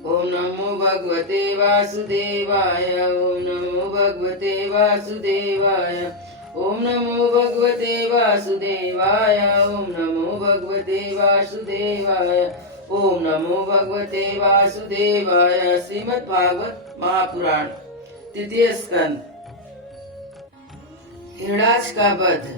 ओम नमो भगवते वासुदेवाय। ओम नमो भगवते वासुदेवाय। ओम नमो भगवते वासुदेवाय। ओम नमो भगवते वासुदेवाय। ओम नमो भगवते वासुदेवाय। श्रीमद् भागवत महापुराण तृतीय स्कंद। हिरणाक्ष का वध।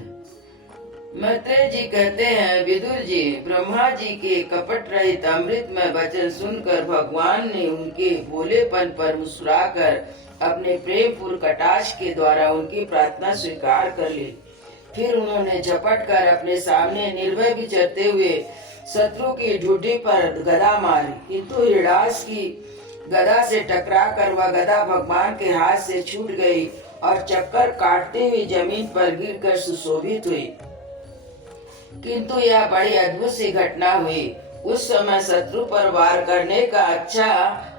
मैत्रेय जी कहते हैं, विदुर जी, ब्रह्मा जी के कपट रहित अमृतमय वचन सुनकर भगवान ने उनके भोलेपन पर मुस्कुराकर अपने प्रेम पूर्ण कटाक्ष के द्वारा उनकी प्रार्थना स्वीकार कर ली। फिर उन्होंने झपट कर अपने सामने निर्भय विचरते हुए शत्रु की ढूंढी पर गदा मारी, किंतु हिरणाक्ष की गदा से टकरा कर वह गदा भगवान के हाथ से छूट गई और चक्कर काटते हुए जमीन पर गिरकर सुशोभित हुई। किंतु यह बड़ी अद्भुत सी घटना हुई। उस समय शत्रु पर वार करने का अच्छा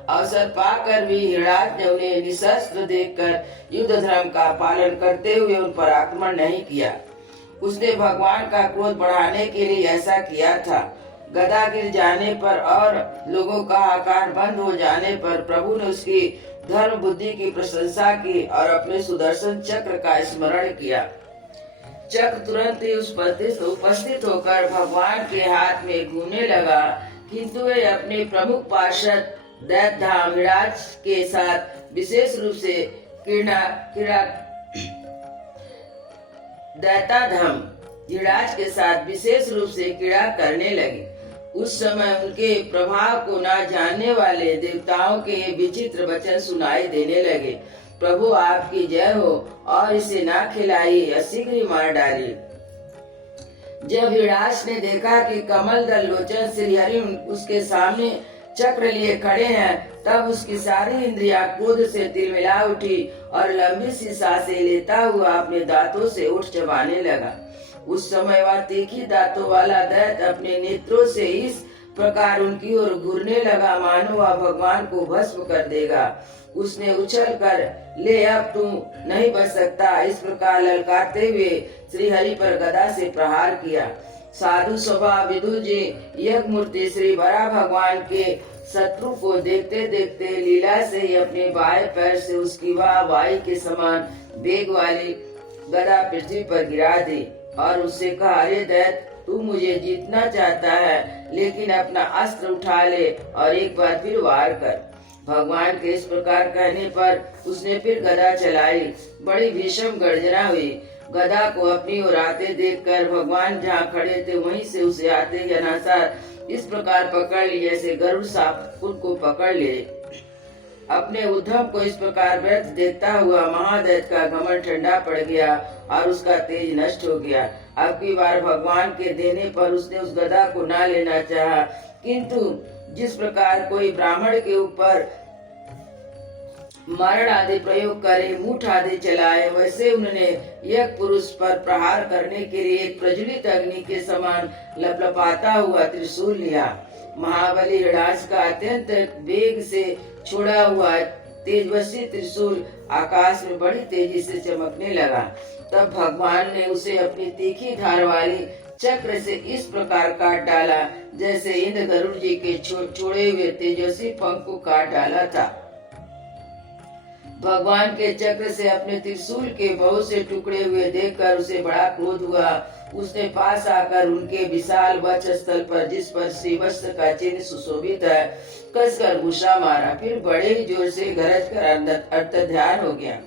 अवसर पाकर भी हिरणाक्ष ने उन्हें निशस्त्र देखकर युद्ध धर्म का पालन करते हुए उन पर आक्रमण नहीं किया। उसने भगवान का क्रोध बढ़ाने के लिए ऐसा किया था। गदा गिर जाने पर और लोगों का आकार बंद हो जाने पर प्रभु ने उसकी धर्म बुद्धि की प्रशंसा की और अपने सुदर्शन चक्र का स्मरण किया। चक्र तुरंत ही उपस्थित होकर भगवान के हाथ में घूमने लगा, किंतु वे अपने प्रमुख पार्षद दैत्यधाम हिरणाक्ष के साथ विशेष रूप से दैत्याधाम हिरणाक्ष के साथ विशेष रूप से क्रीड़ा करने लगे। उस समय उनके प्रभाव को न जानने वाले देवताओं के विचित्र वचन सुनाई देने लगे। प्रभु आपकी जय हो और इसे ना खिलाइए, शीघ्र ही मार डालिए। जब हिरणाक्ष ने देखा कि कमल दल लोचन श्रीहरि उसके सामने चक्र लिए खड़े हैं, तब उसकी सारी इंद्रियां क्रोध से तिलमिला उठी और लंबी सी सांसें लेता हुआ अपने दांतों से ओठ चबाने लगा। उस समय वह तीखी दांतों वाला दैत्य अपने नेत्रों से इस प्रकार उनकी ओर घूरने लगा मानो वह भगवान को भस्म कर देगा। उसने उछल कर, ले अब तू नहीं बच सकता, इस प्रकार ललकारते हुए श्री हरि पर गदा से प्रहार किया। साधु स्वभाव विदुर जी यज्ञ मूर्ति श्री बरा भगवान के शत्रु को देखते देखते लीला से ही अपने बाएं पैर से उसकी वायु के समान वेग वाली गदा पृथ्वी पर गिरा दी और उससे कहा, अरे दैत्य, तू मुझे जीतना चाहता है, लेकिन अपना अस्त्र उठा ले और एक बार फिर वार कर। भगवान के इस प्रकार कहने पर उसने फिर गदा चलाई। बड़ी भीषण गर्जना हुई। गदा को अपनी ओर आते देखकर भगवान जहाँ खड़े थे वहीं से उसे आते ही अनासार इस प्रकार पकड़ ली जैसे गरुड़ सांप खुद को पकड़ ले। अपने उद्धम को इस प्रकार व्यर्थ देखता हुआ महादैत्य का घमंड ठंडा पड़ गया और उसका तेज नष्ट हो गया। अब की बार भगवान के देने पर उसने उस गदा को ना लेना चाहा, किंतु जिस प्रकार कोई ब्राह्मण के ऊपर मरण आदि प्रयोग करे, मूठ आदि चलाए, वैसे उन्होंने एक पुरुष पर प्रहार करने के लिए एक प्रज्वलित अग्नि के समान लपलपाता हुआ त्रिशूल लिया। महाबली हिरणाक्ष का अत्यंत वेग से छोड़ा हुआ तेजस्वी त्रिशूल आकाश में बड़ी तेजी से चमकने लगा। तब भगवान ने उसे अपनी तीखी धार वाली चक्र से इस प्रकार काट डाला जैसे इंद्र गरुड़ जी के छोड़े हुए तेजस्वी पंख को काट डाला था। भगवान के चक्र से अपने त्रिशूल के बहुत से टुकड़े हुए देखकर उसे बड़ा क्रोध हुआ। उसने पास आकर उनके विशाल वक्ष स्थल पर, जिस पर श्रीवत्स का चिन्ह सुशोभित है, कसकर घुसा मारा। फिर बड़े ही जोर से गरज कर अर्थ ध्यान हो गया।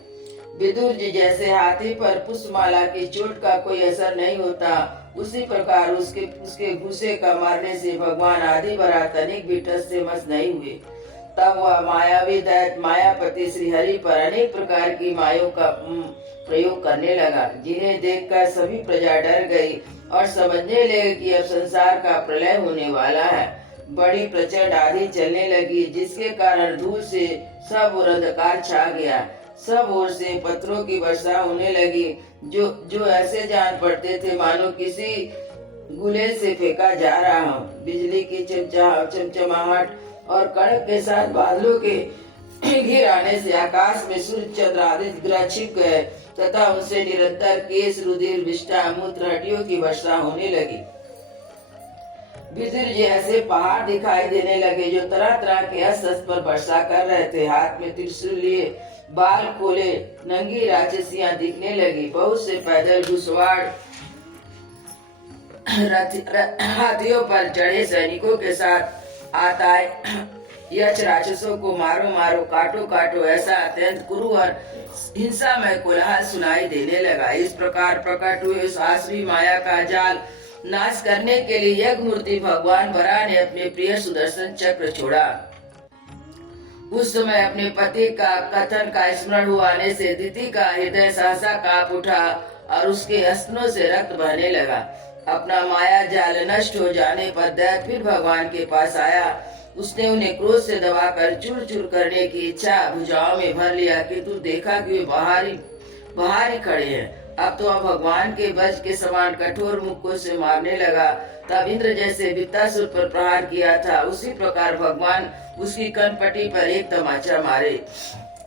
विदुर जी, जैसे हाथी पर पुष्पमाला की चोट का कोई असर नहीं होता, उसी प्रकार उसके घुसे का मारने से भगवान आदि बरा तनिक भी टस से मस नहीं हुए। तब वह मायावी दैत्य मायापति श्री हरि पर अनेक प्रकार की मायों का प्रयोग करने लगा, जिन्हें देखकर सभी प्रजा डर गई और समझने लगे कि अब संसार का प्रलय होने वाला है। बड़ी प्रचंड आंधी चलने लगी, जिसके कारण धूल से सब ओर अंधकार छा गया। सब ओर से पत्थरों की वर्षा होने लगी, जो ऐसे जान पड़ते थे मानो किसी गुले से फेंका जा रहा हो। बिजली की चमचमाहट और कड़क के साथ बादलों के घिर आने से आकाश में सूर्य चंद्र आदि ग्रह छिप गए तथा उनसे निरंतर केस रुधिर विष्ठा मूत्र हड्डियों की वर्षा होने लगी। विदुर जी ऐसे पहाड़ दिखाई देने लगे जो तरह तरह के अस्त्र पर वर्षा कर रहे थे। हाथ में त्रिशूल लिए, बाल खोले नंगी राक्षसियां दिखने लगी। बहुत से पैदल घुसवाड़ हाथियों पर चढ़े सैनिकों के साथ आता है। यक्ष राक्षसों को मारो मारो, काटो काटो, ऐसा अत्यंत क्रूर और हिंसामय कोलाहल सुनाई देने लगा। इस प्रकार प्रकट हुए उस आसुरी माया का जाल नाश करने के लिए यज्ञ मूर्ति भगवान वराह ने अपने प्रिय सुदर्शन चक्र छोड़ा। उस समय अपने पति का कथन का स्मरण हुआने से दिति का हृदय सहसा कांप उठा और उसके स्तनों से रक्त बहने लगा। अपना माया जाल नष्ट हो जाने पर दैत्य फिर भगवान के पास आया। उसने उन्हें क्रोध से दबाकर चूर चूर करने की इच्छा भुजाओं में भर लिया, किंतु देखा कि वे बाहर ही खड़े हैं। अब तो भगवान के वज्र के समान कठोर मुक्कों से मारने लगा। तब इंद्र जैसे वृत्तासुर पर प्रहार किया था, उसी प्रकार भगवान उसकी कनपटी पर एक तमाचा मारे।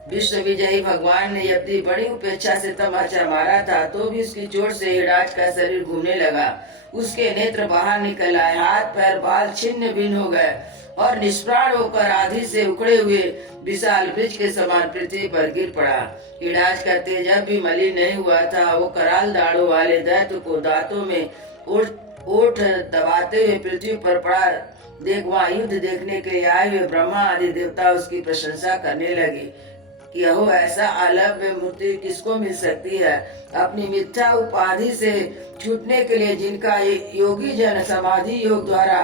विश्व विजयी भगवान ने यदि बड़ी उपेक्षा से तमाचा मारा था, तो भी उसकी चोट से हिराज का शरीर घूमने लगा। उसके नेत्र बाहर निकल आए, हाथ पैर बाल छिन्न भिन्न हो गए और निष्प्राण होकर आधी से उखड़े हुए विशाल वृक्ष के समान पृथ्वी पर गिर पड़ा। हिराज का तेज अब भी मलिन नहीं हुआ था। वो कराल दाढ़ों वाले दैत्य को दांतों में ओठ दबाते हुए पृथ्वी पर पड़ा देख वहाँ युद्ध देखने के लिए आए हुए ब्रह्मा आदि देवता उसकी प्रशंसा करने लगी कि अहो, ऐसा अलभ्य मूर्ति किसको मिल सकती है। अपनी मिथ्या उपाधि से छूटने के लिए जिनका योगी जन समाधि योग द्वारा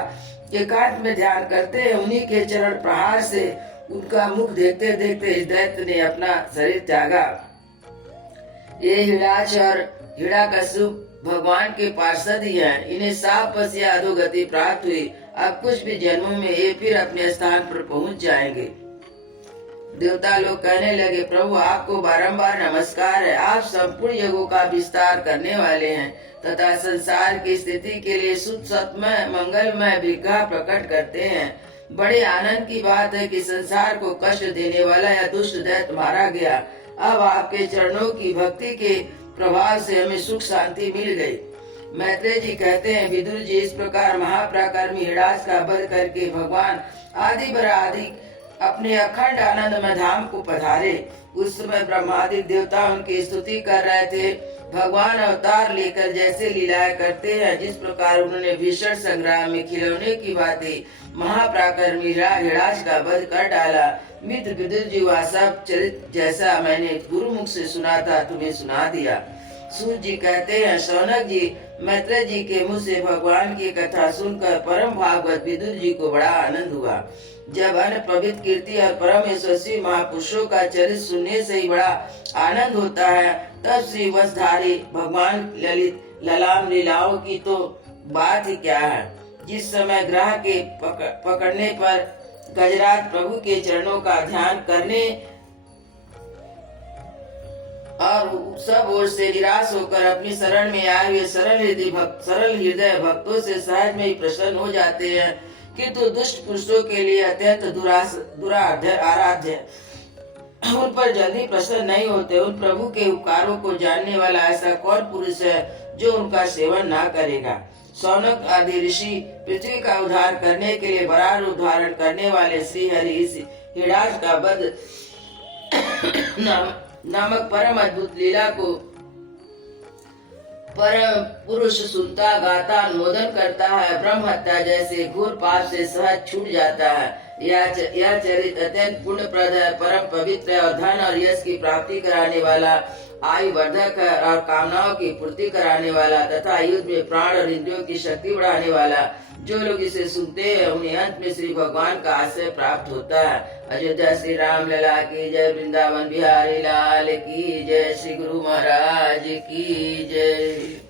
एकांत में ध्यान करते हैं, उन्हीं के चरण प्रहार से उनका मुख देखते देखते इस दैत्य ने अपना शरीर त्यागा। ये हिराज और हिरण्यकश्यप भगवान के पार्षद ही हैं। इन्हें साप बस या अधोगति प्राप्त हुई। अब कुछ भी जन्मों में ये फिर अपने स्थान पर पहुंच जाएंगे। देवता लोग कहने लगे, प्रभु आपको बारंबार नमस्कार है। आप संपूर्ण युगों का विस्तार करने वाले हैं तथा संसार की स्थिति के लिए शुद्ध सत्मय मंगलमय विग्रह प्रकट करते हैं। बड़े आनंद की बात है कि संसार को कष्ट देने वाला या दुष्ट दैत्य मारा गया। अब आपके चरणों की भक्ति के प्रभाव से हमें सुख शांति मिल गई। मैत्रेय जी कहते हैं, विदुर जी इस प्रकार महापराक्रमी हिराज का वध करके भगवान आदि बरादि अपने अखंड आनंदमय धाम को पधारे। उस समय ब्रह्मादि देवता उनकी स्तुति कर रहे थे। भगवान अवतार लेकर जैसे लीलाएं करते हैं, जिस प्रकार उन्होंने भीषण संग्राम में खिलौने की भांति महापराक्रमी हिराज का वध कर डाला। मित्र विदुर जी वह सब चरित्र जैसा मैंने गुरुमुख से सुना था, तुम्हें सुना दिया। सूत जी कहते हैं, शौनक जी मैत्रेय जी के मुँह से भगवान की कथा सुनकर परम भागवत विदुर जी को बड़ा आनंद हुआ। जब अन्य पवित्र कीर्ति और परम यशस्वी महापुरुषों का चरित्र सुनने से ही बड़ा आनंद होता है, तब श्री वसधारी भगवान ललित ललाम लीलाओं की तो बात ही क्या है। जिस समय ग्रह के पकड़ने पर गजराज प्रभु के चरणों का ध्यान करने और सब ओर से निराश होकर अपनी शरण में आए हुए सरल हृदय भक्तों से सहज में ही प्रसन्न हो जाते हैं, किंतु दुष्ट पुरुषों के लिए अत्यंत आराध्य उन पर जल्दी प्रसन्न नहीं होते। उन प्रभु के उपकारों को जानने वाला ऐसा कौन पुरुष है जो उनका सेवन ना करेगा। शौनक आदि ऋषि पृथ्वी का उद्धार करने के लिए वराह रूप धारण करने वाले श्री हरि इस हिराज का वध नामक परम अद्भुत लीला को परम पुरुष सुनता गाता अनुमोदन करता है। ब्रह्म हत्या जैसे घोर पाप से सहज छूट जाता है। यह चरित्र अत्यंत पुण्यप्रद है, परम पवित्र है और धन और यश की प्राप्ति कराने वाला, आयु वर्धक है और कामनाओं की पूर्ति कराने वाला तथा युद्ध में प्राण और इंद्रियों की शक्ति बढ़ाने वाला। जो लोग इसे सुनते हैं उन्हें अंत में श्री भगवान का आश्रय प्राप्त होता है। अयोध्या श्री राम लला की जय, वृंदावन बिहारी लाल की जय, श्री गुरु महाराज की जय।